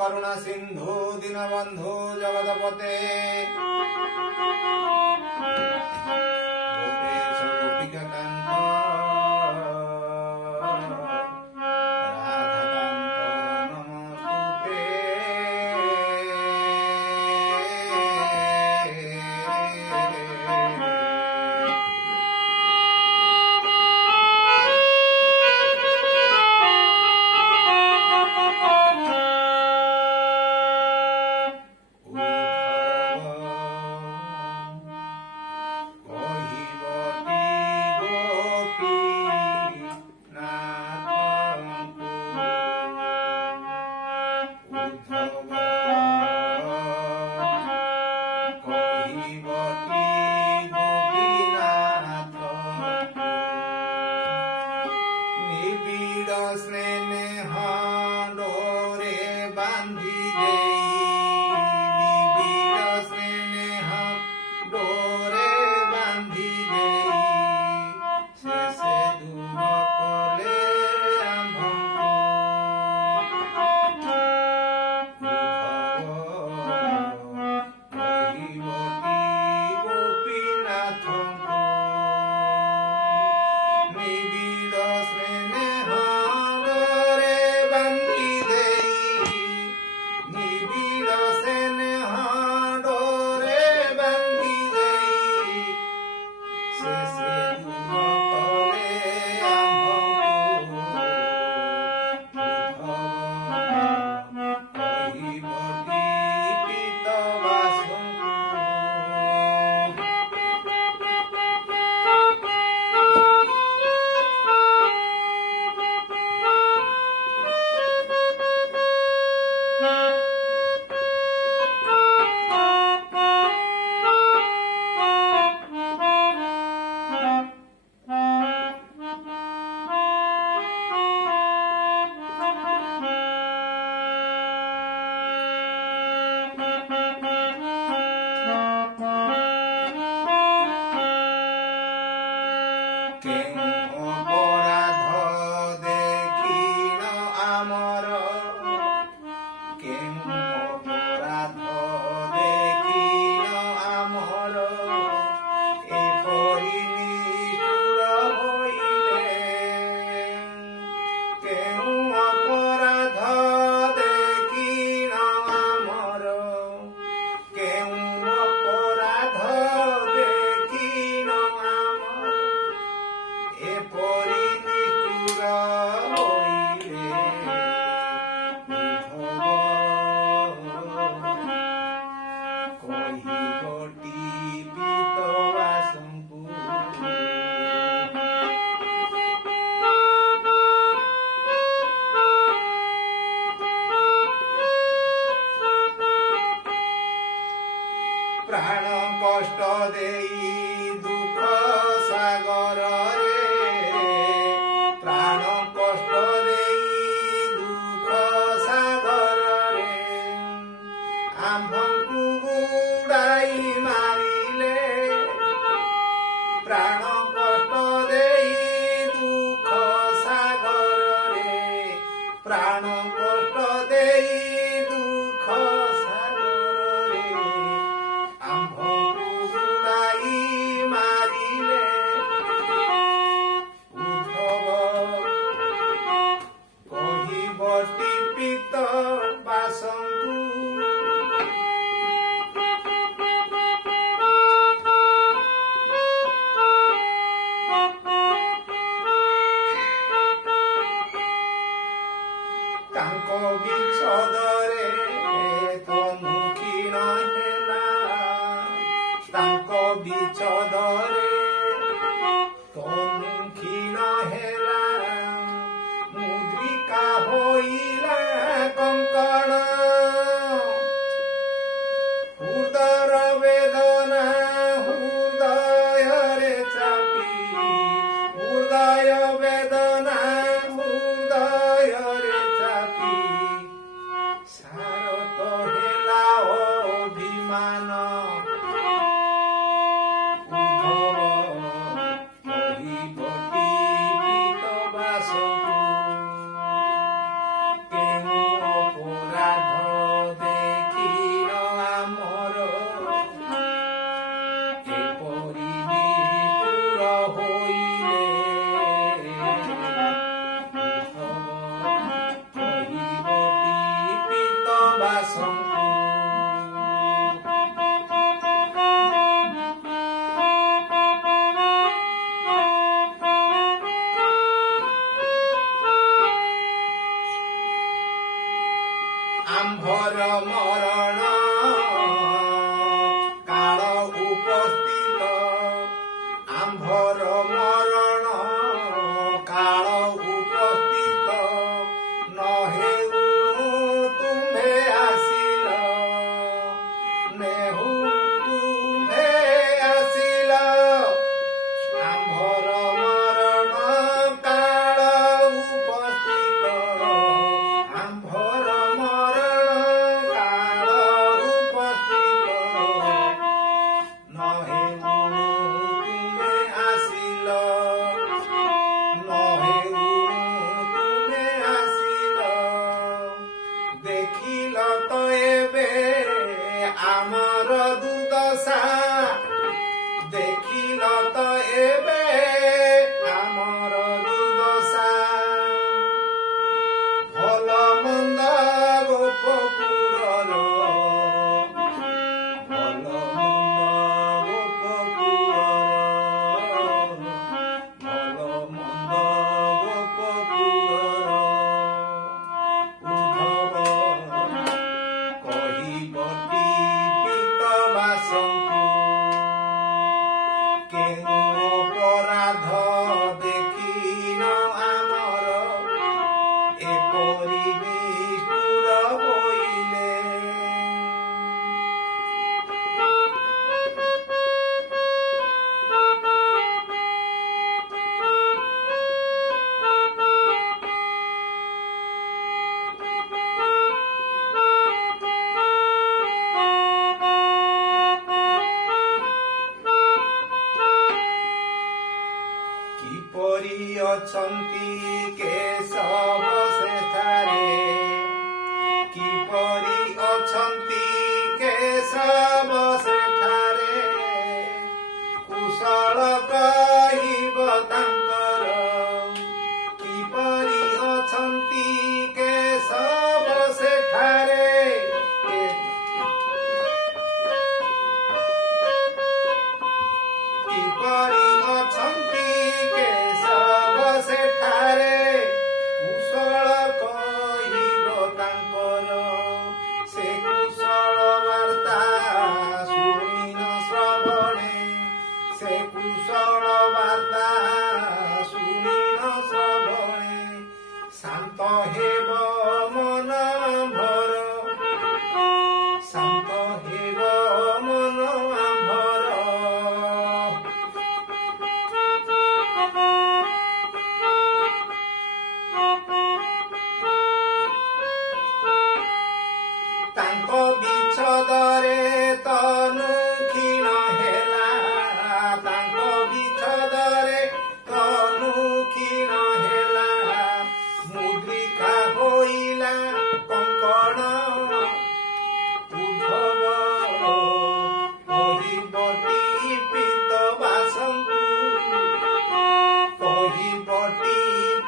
করুণা সিন্ধু দীনবন্ধু জগৎপতে গোপেশ গোপিকাকান্ত রাধাকান্ত নমস্তুতে। প্রাণ কষ্ট দেই দুঃখ সাগরে, প্রাণ কষ্ট দেই দুঃখ সাগরে, আম্ভଙ୍କୁ বুড়াই মারিলে, প্রাণ কষ্ট দেই দুঃখ সাগরে, প্রাণ কষ্ট দেই দুঃখ সাগরে, আম্ভଙ୍କୁ বুড়াই মারিলে, উদ্ধব কহিব টিপিত বাসଙ୍କୁ, ତାଙ୍କ ବିଚ୍ଛଦରେ ସମ୍ମୁଖୀନ ହେଲା, ତାଙ୍କ ବିଚ୍ଛଦରେ ସମ୍ମୁଖୀନ ହେଲା, ମୁଦ୍ରିକା ହୋଇଲା କଙ୍କଣ, ହୃଦୟର ବେଦନା ହୃଦୟରେ ଚାପି, ହୃଦୟ ବେଦନା ହୃଦୟରେ ଚାପି, ଆମ୍ଭର ମରଣ କାଳ ଉପସ୍ଥିତ ଆମ୍ଭର ମରଣ କାଳ ଉପସ୍ଥିତ ନ ହେଉ ତୁମ୍ଭେ ଆସିଲ ନେହୁ ତୁମ୍ଭେ ଆସିଲ ଆମ୍ଭର ମରଣ କାଳ ଉପସ୍ଥିତ ଆମ୍ଭର ମରଣ କାଳ ଉପସ୍ଥିତ ନ ହେଉ ତୁମେ ଆସିଲ ନ ହେଉ ତୁମେ ଆସିଲ ଦେଖିଲ ତ ଏବେ ଆମର ଦୁର୍ଦଶା ଦେଖିଲ ତ ଏବେ ଆମର ଦୁର୍ଦଶା ଭଲ ମନ୍ଦ ଗୋପପୁରର ଭଲ ମନ୍ଦ ଗୋପପୁରର ଭଲ ମନ୍ଦ ଗୋପପୁରର ଉଦ୍ଧବ କହିବଟି ପିତବାସଙ୍କୁ କେଉଁ ଅପରାଧ ଦେଖିନ ଆମର ଏପରି ନିଷ୍ଠୁର ହୋଇଲେ କିପରି ଅଛନ୍ତି କେଶବ ସେଠାରେ କିପରି ଅଛନ୍ତି କେଶବ ସେଠାରେ କୁଶଳ କହିବ ତାଙ୍କର କିପରି ଅଛନ୍ତି କେଶବ ସେଠାରେ କିପରି ଅଛନ୍ତି କେଶବ ସେଠାରେ କୁଶଳ କହିବ ତାଙ୍କର ସେ କୁଶଳ ବାର୍ତ୍ତା ଶୁଣିନ ଶ୍ରବଣେ ସେ କୁଶଳ ବାର୍ତ୍ତା ଶୁଣିନ ଶ୍ରବଣେ ଶାନ୍ତ ହେବ ମନ ଆମ୍ଭର ଶାନ୍ତ ହେବ ମନ ଆମ୍ଭର ତାଙ୍କ ବିଚ୍ଛଦରେ ତନୁ କ୍ଷୀଣ ହେଲା ତାଙ୍କ ବିଚ୍ଛଦରେ ତନୁ କ୍ଷୀଣ ହେଲା ମୁଦ୍ରିକା ହୋଇଲା କଙ୍କଣ ଉଦ୍ଧବ କହିବଟି ପିତବାସଙ୍କୁ କହିବଟି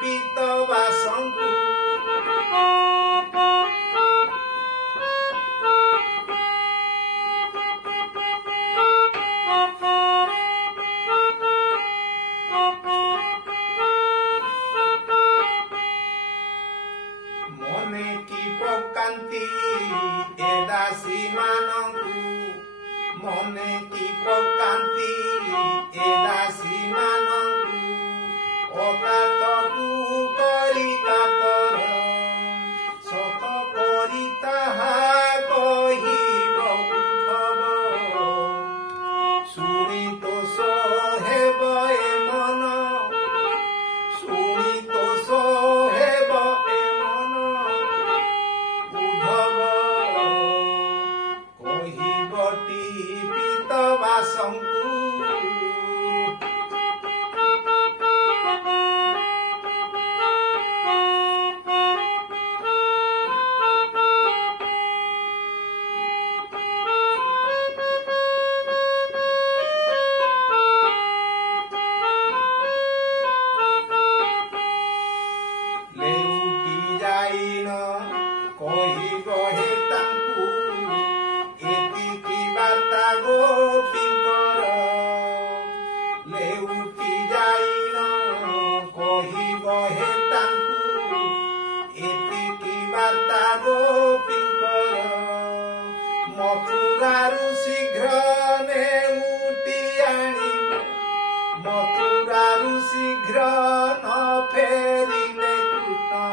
ପିତବାସଙ୍କୁ ମନେ କି ପକାନ୍ତି ଏ ଦାସୀମାନଙ୍କୁ ମନେ କି ପକାନ୍ତି ଏ ଦାସୀମାନଙ୍କୁ ଅକାତକୁ କରି କାତର ସତ କରି ତାହା କହିବ ଉଦ୍ଧବ ଶୁଣି ଦୋଷ ହେବ ଏ ମନ ଶୁଣି ଦୋଷ ହେବ ଏ ମନ ଉଦ୍ଧବ କହିବଟି ପିତବାସଙ୍କୁ ଲେଉଟି ଯାଇନ କହିବ ହେ ତାଙ୍କୁ ଏତିକି ବାର୍ତ୍ତା ଗୋପୀଙ୍କର ଲେଉଟି ଯାଇନ କହିବ ହେ ତାଙ୍କୁ ଏତିକି ବାର୍ତ୍ତା ଗୋପୀଙ୍କର ମଥୁରାରୁ ଶୀଘ୍ର ନେଉଟି ଆଣିବ ମଥୁରାରୁ ଶୀଘ୍ର ନ ଫେରିଲେ କୃଷ୍ଣ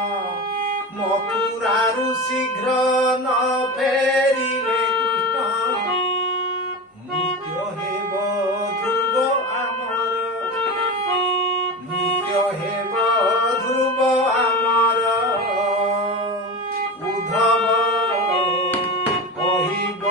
ମଥୁରାରୁ ଶୀଘ୍ର ନ ଫେରିଲେ କୃଷ୍ଣ ମୃତ୍ୟୁ ହେବ ଧ୍ରୁବ ଆମର ମୃତ୍ୟୁ ହେବ ଧ୍ରୁବ ଆମର ଉଦ୍ଧବ କହିବ